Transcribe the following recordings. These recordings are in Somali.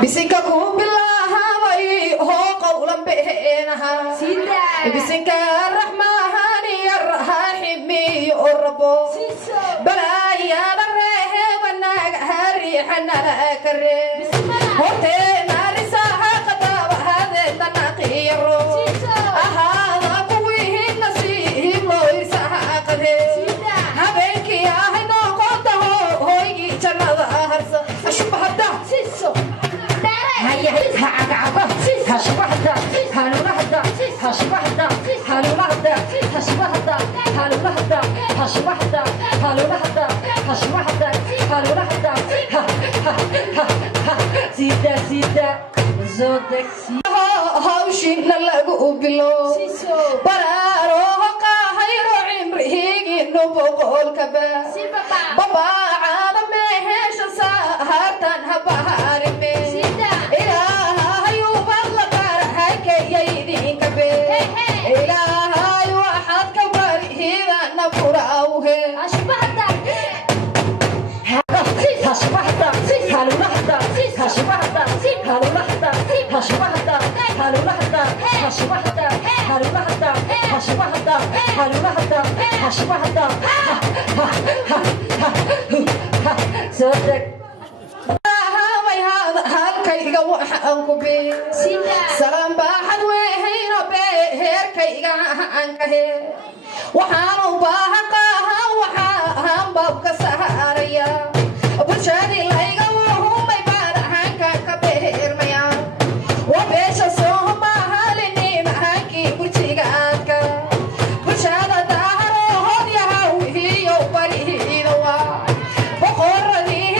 bisinka ku bilaabay hoo qowlan beenaha bisinka raxmaani raximi rabo balaayada reebanaga hariixana kare horteena risaha qadaba hadeena naqiro ahada kuwii nasiib loo irsaha qade habeenkii ahayno qodaho hooygi jannada harsa ashbahada siso هيا هعقعبه هشبهدا هلولهدا هشبهدا هلولهدا هشبهدا هلولهدا هشبهدا هلولهدا هشبهدا هلولهدا سيدا سيدا زودك هاوشينا لغو بلو برارو قاهيرو عمريغي نبوغول كبا بابا عالم مهيش ساهرتان هبهارمي إلهي واحد كبري هذا نبرأوه أشبهدا هشبهدا هلو لحدا هشبهدا هلو لحدا هشبهدا هلو لحدا هشبهدا هلو لحدا هشبهدا هلو لحدا هشبهدا صدق هالكيغا وحانكو بي سلام باحد وهينا بهيركيغا عنكهي وحانو باحقاها وحان بابك سهاريا بلشادي لايغا وهم يبان عنكا كبهيرميا وبيشا سوهم هاليني محاكي برشيغاتكا بلشادا داهرو هود يهاوهي يوبريه دوا بقرني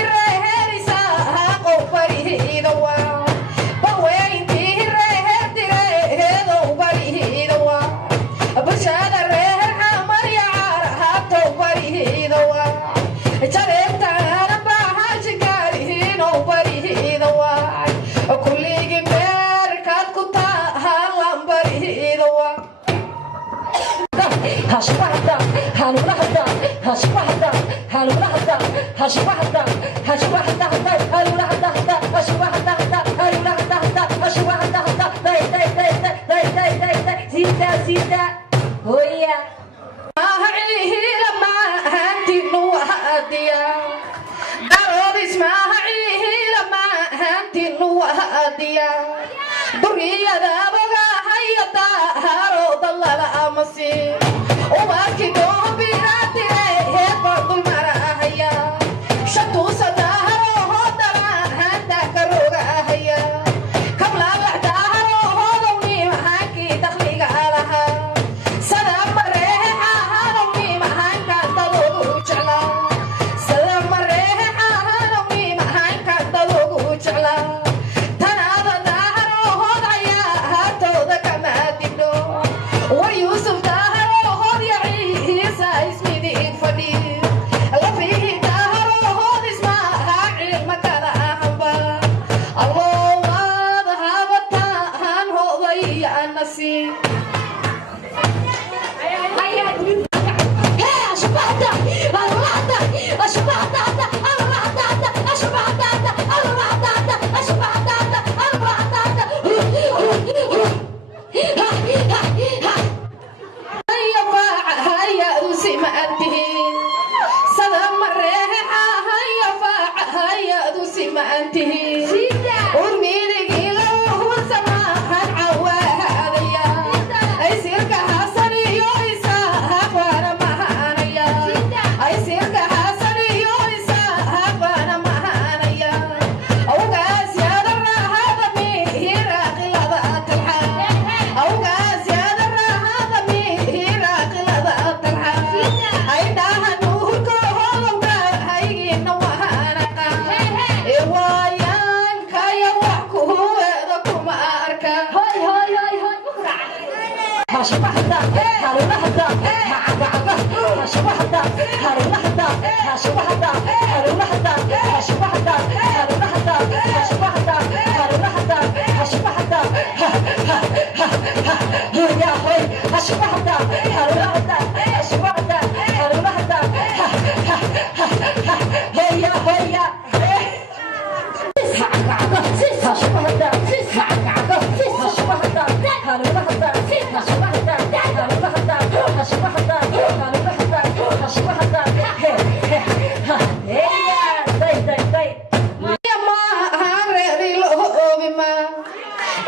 هشبهدا هلولهدا هشبهدا هلولهدا هشبهدا هشبهدا هلولهدا هشبهدا هلولهدا هشبهدا داي داي داي داي داي داي داي سيدا سيدا هويا ما هي لما هانتي نوهاديا دارود اسمها هي لما هانتي نوهاديا بريا دابغا هيدا هارو ضلال امسي وباكي دوم بيراتي هي برضو المراهية شتو صداهرو هودرا هانتا كروغا هيا كبلا بعداهرو هودوني محاكي تخليق لها سلام مريحة هانوني محاكا تلوغو جعلا سلام مريحة هانوني محاكا تلوغو جعلا تنادا داهرو هودعيا هاتو ذا كما دينو ويوسف داهرو هود يعيه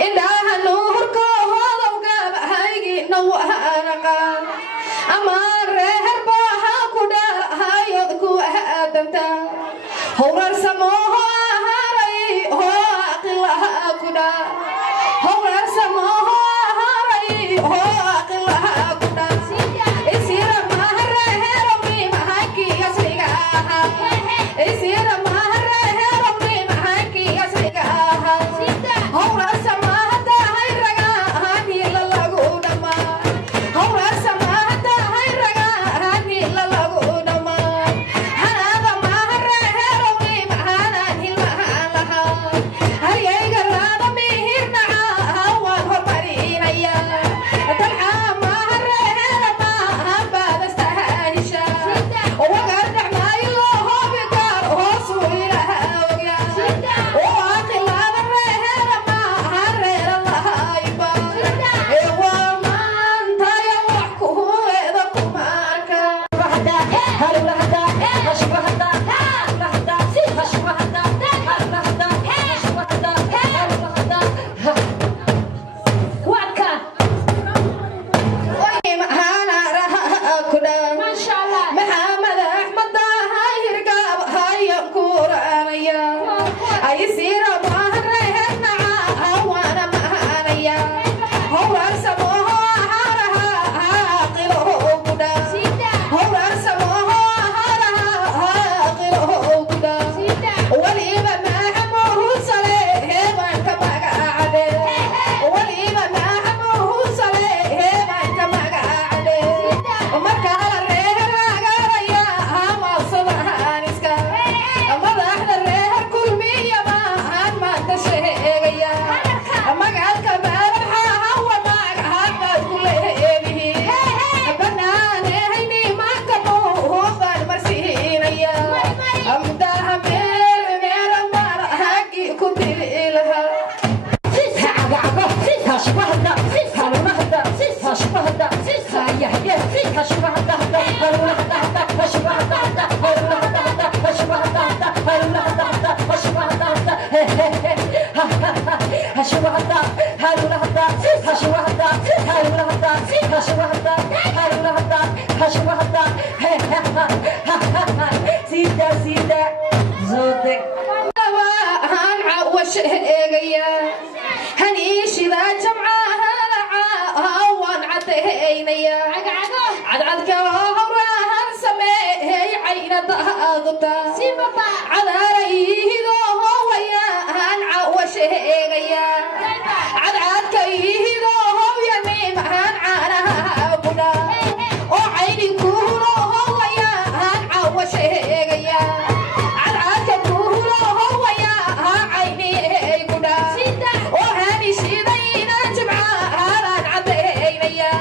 indhaha nuurkooda ugabahaygi nawanaqa ama reer baha ku dhahayod ku aadanta howrar samooho aharay hoo aqilaha ku dha howrar samooho aharay hoo aqilaha ku dha isira mahareero mimahaki asriga aha isira mahareero mimahaki asriga aha howrar samahada hayraga hani lalagu dhama howrar samahada hayraga hani lalagu dhama hanada mahareero mimahana hilahalaha haryayga raada mihirna waan hormarinaya talxa mahareero maha baadastahanisha wagar dhacmaayo hoobi gaar hoosu ilaha ogya oo aqilada reera maha reera lahayba waa maantaya wax kuhueeda kumaarka maxamed axmed hayirgaab hayan kuranaya ayisira mahareerna waana mahanaya howrar samooho aharaha aqiloho gudha howrar samooho aharaha aqiloho gudha waliba maahamuhu sale heebanka magacade waliba maahamuhu sale heebanka magacade markala reeragaaraya amaasadahaaniska madaxda reer kulmiya maahan maanta sheegaya magaalka baalaxa hawa magahadbaad ku leedihiin banaanehayni maanka muuqdan marsiinaya amdaha meela mara hagi ku dili lahaa waan cawasheegaya haniishida jamcaha waan cadeynaya cadcadka howrahan sameeyay caynadaadta cadaarayhido howayaan cawasheegaya cadcadkayhido howyamimahan caanaha gudha oo cayni kuhulo howayaan cawasheegaya cadcadka kuhulo howayaan cayni gudha oo hanishidayna jimcahaan cadeynaya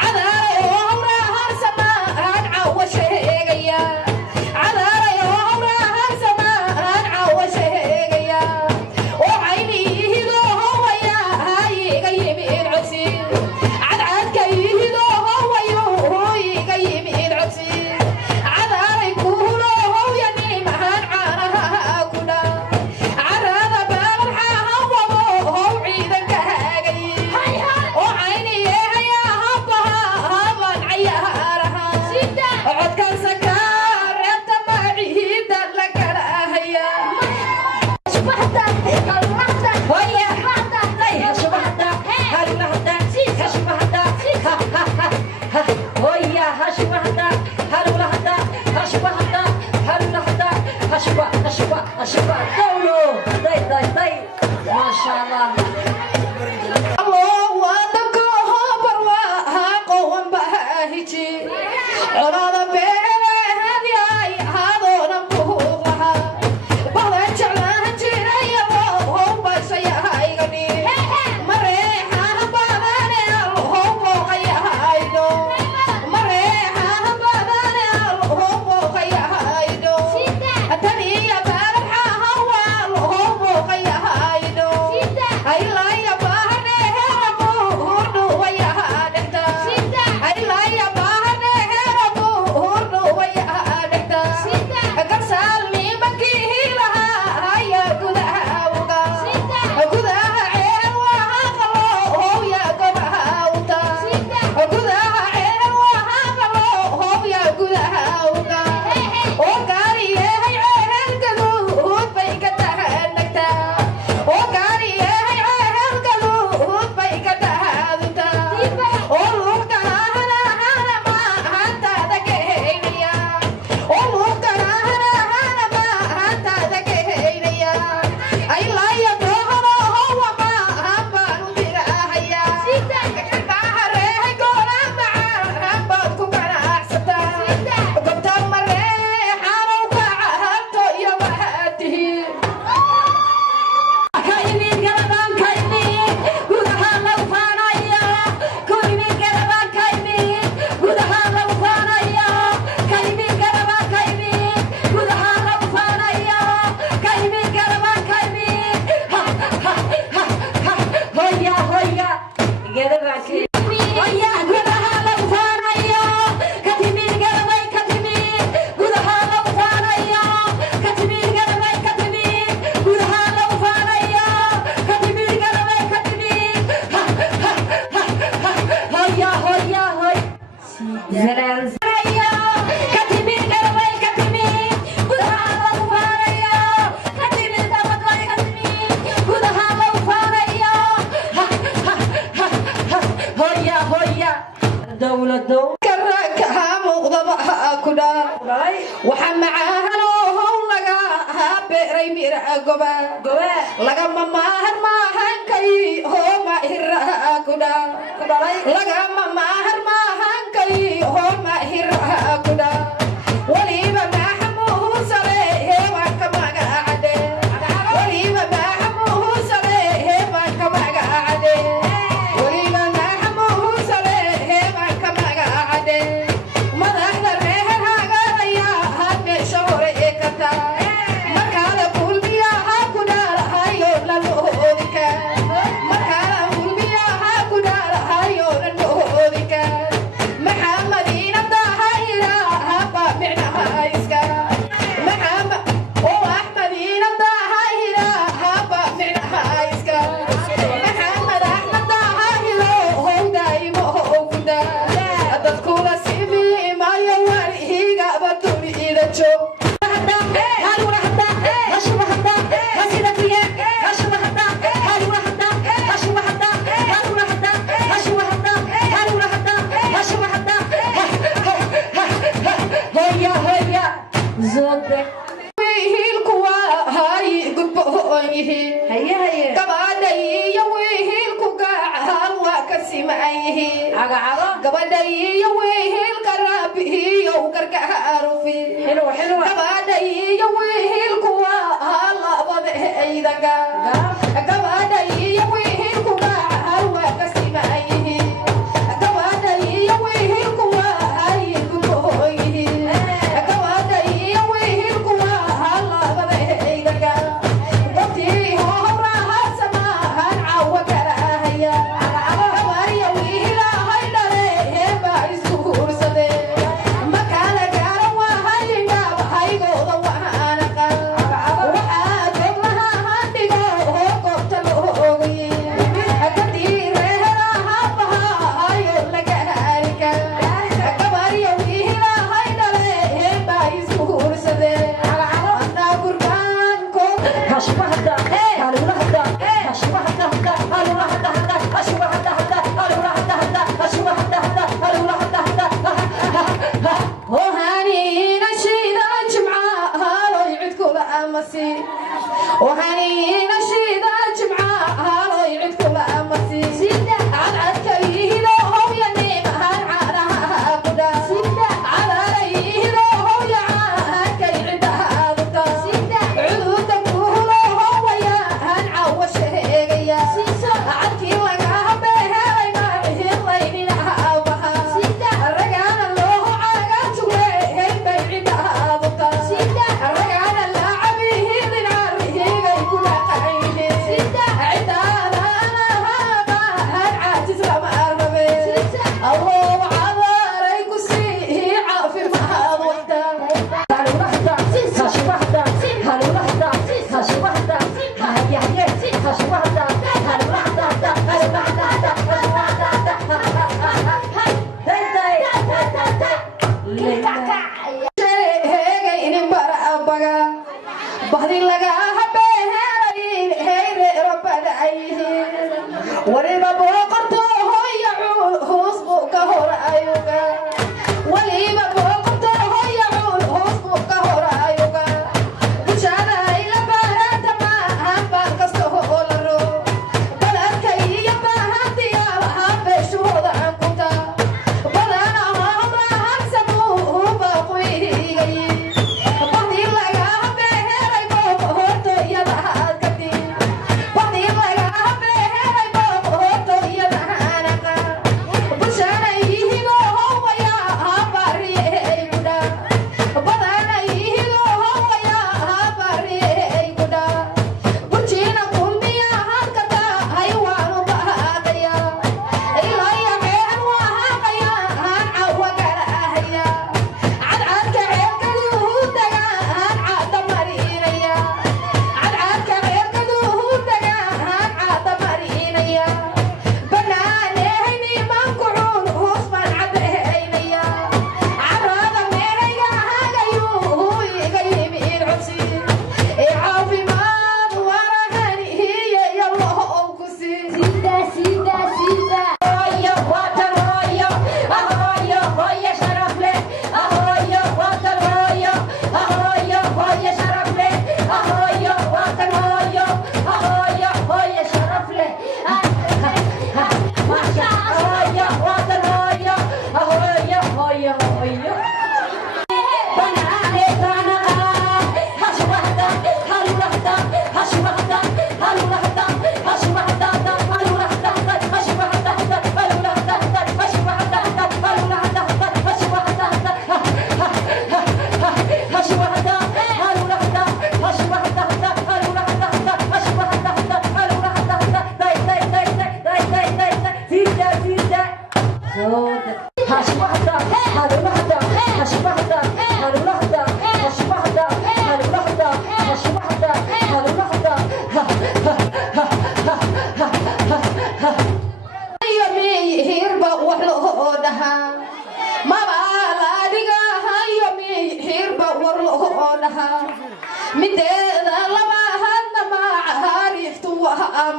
cadaaray howrahan samahan cawasheegaya cadaaray howrahan samahan cawasheegaya oo caynihido howayaan iga yimid codsi cadcadkayhido howayo iga yimid codsi cadaaray kuhulo howyanimahan caanaha gudha carada baalaxa hawabo how ciidanka haagay oo cayniyeehaya habbaha haban cayaaraha codkan sakaareebta maciida la galahaya wadanka hobar waa qowan bahahiji colada beelehadyay hadoonan buuqlaha bahdan jeclaan jiraya howbaysayahaygadhi mareexaha badane alhowbooqayahaydo mareexaha badane alhowbooqayahaydo taniya baalaxa hawal howbooqayahaydo goba laga mamahar mahan kai ho ma hirra kuda laga mamahar mahan kai ho ma hirra kuda waliba mahmuhu sare he wa kamaga ade waliba mahmuhu sare he wa kamaga ade waliba mahmuhu sare he wa kamaga ade madahda reher haga ya hadne shore ekata makala kulbiya ha kudal hayo la lodika makala kulbiya ha kudal hayo la lodika محمدين الضحايا هبا معنا هايسكا محمد وأحمدين الضحايا هبا معنا هايسكا محمد أحمد ضحايا هو دايم هو كدا أذكر سيبي ما يوريه قابتوني إذا تشوف gabadhay wehel karabi yow gargaarufi hello gabadhay wehel kuwa halabada aydaga gabadhay wehel kuwa halwa kasimayhi gabadhay wehel kuwa ay kuboyhi gabadhay wehel kuwa halabada aydaga qofti horaha samahan awakarahaya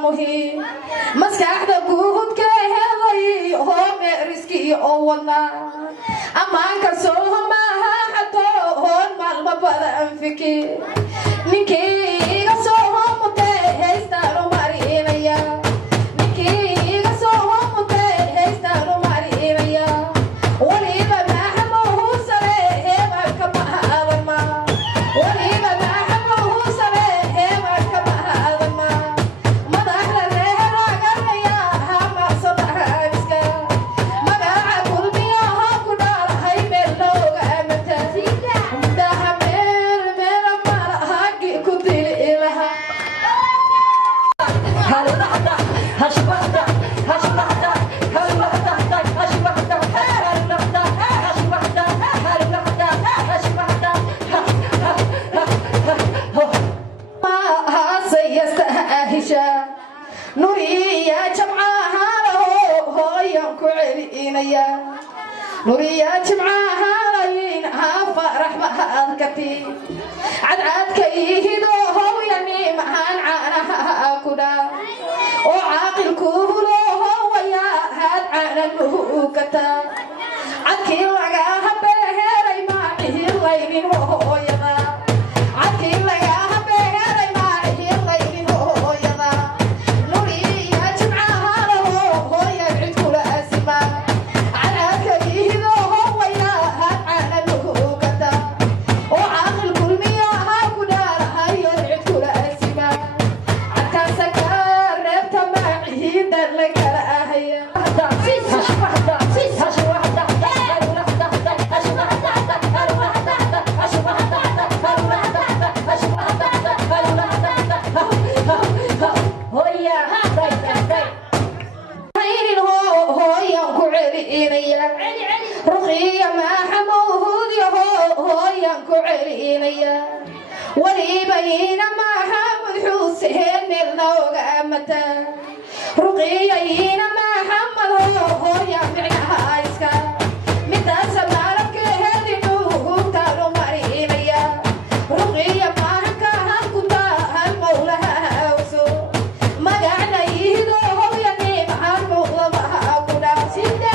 muhiim maskaxda guudka helay home riski oo wadna amaanka soo maaha xato hoon maalma badan fikir ninkeyga soo mutay haystaan u marinaya ninkeyga soo mutay haystaan u marinaya waliba maxamuhu sare heebarka mahadama waliba maxamuhu sare heebarka mahadama madaxda reeraganaya hama sadaxabiska magaca kulmiyaha ku dhaalahay meel looga amata mudaha meel malahagi ku dili ilaha نوريا جمعها هويا كعلينيا نوريا جمعها لينها فرح بها كتير عاد كيهدو هويا نيمهان عنها كدا وعاقل كله هويا هاد عنا الهوكتا عاد كي لقاها بهري ما عهي لينين هويا عاد كي لقاها بهري ما عهي لينين هويا رقية ما حمود يهويا كعلينيا وليبين ما حمد حسين النوغا متى رقية ما حمد هويا معناها عيسكا متى سمارك هذه نوغا مرينيا رقية ما حكاها كنتا هالمولها وسو ما قعنا يهدو هويا نيمها المغلبها كنا سيدا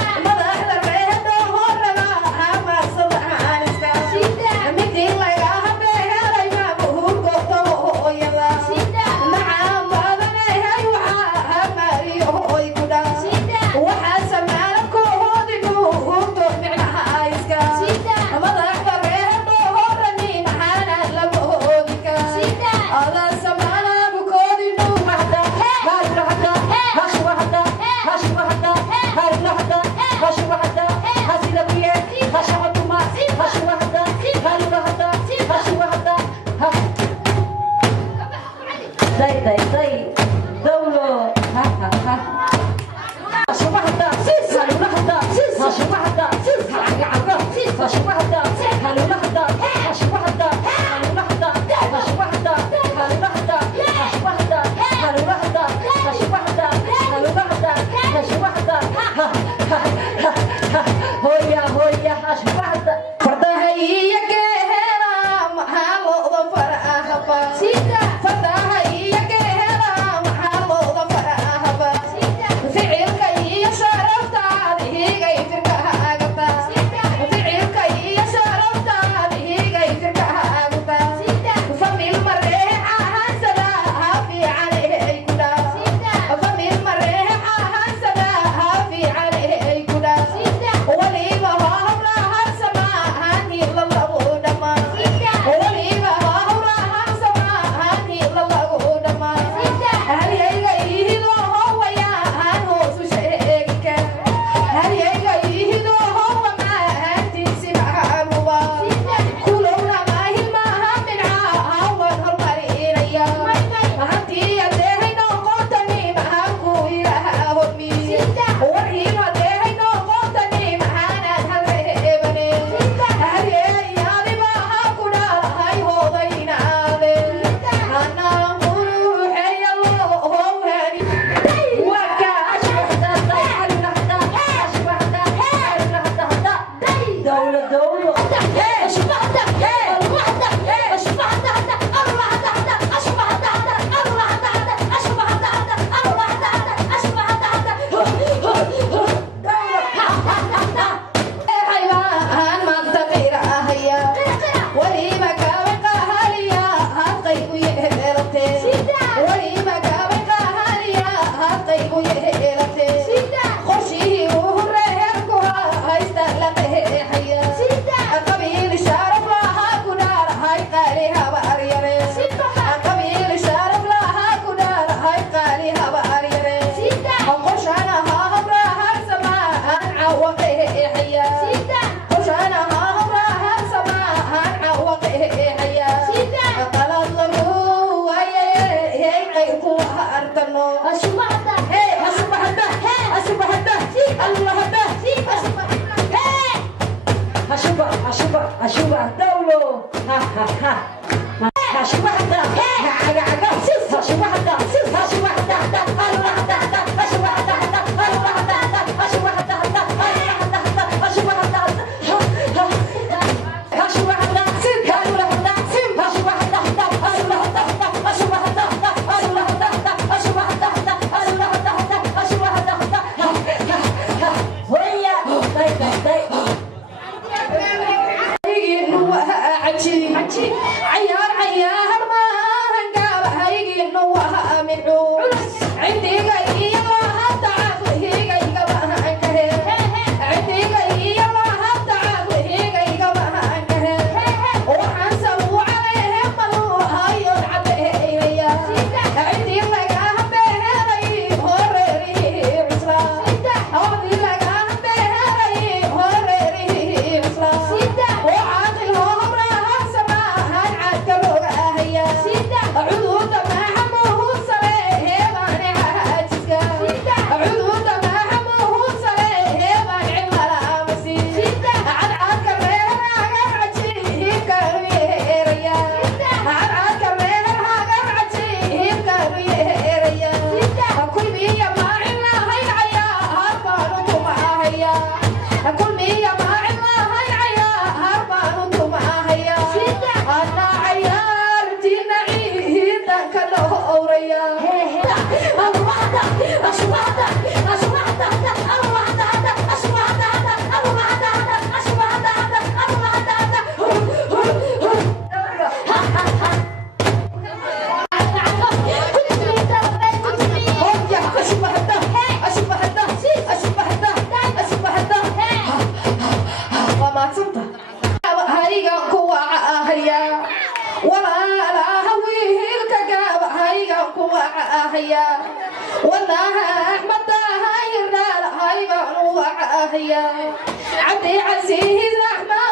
عبدي عزيز رحمن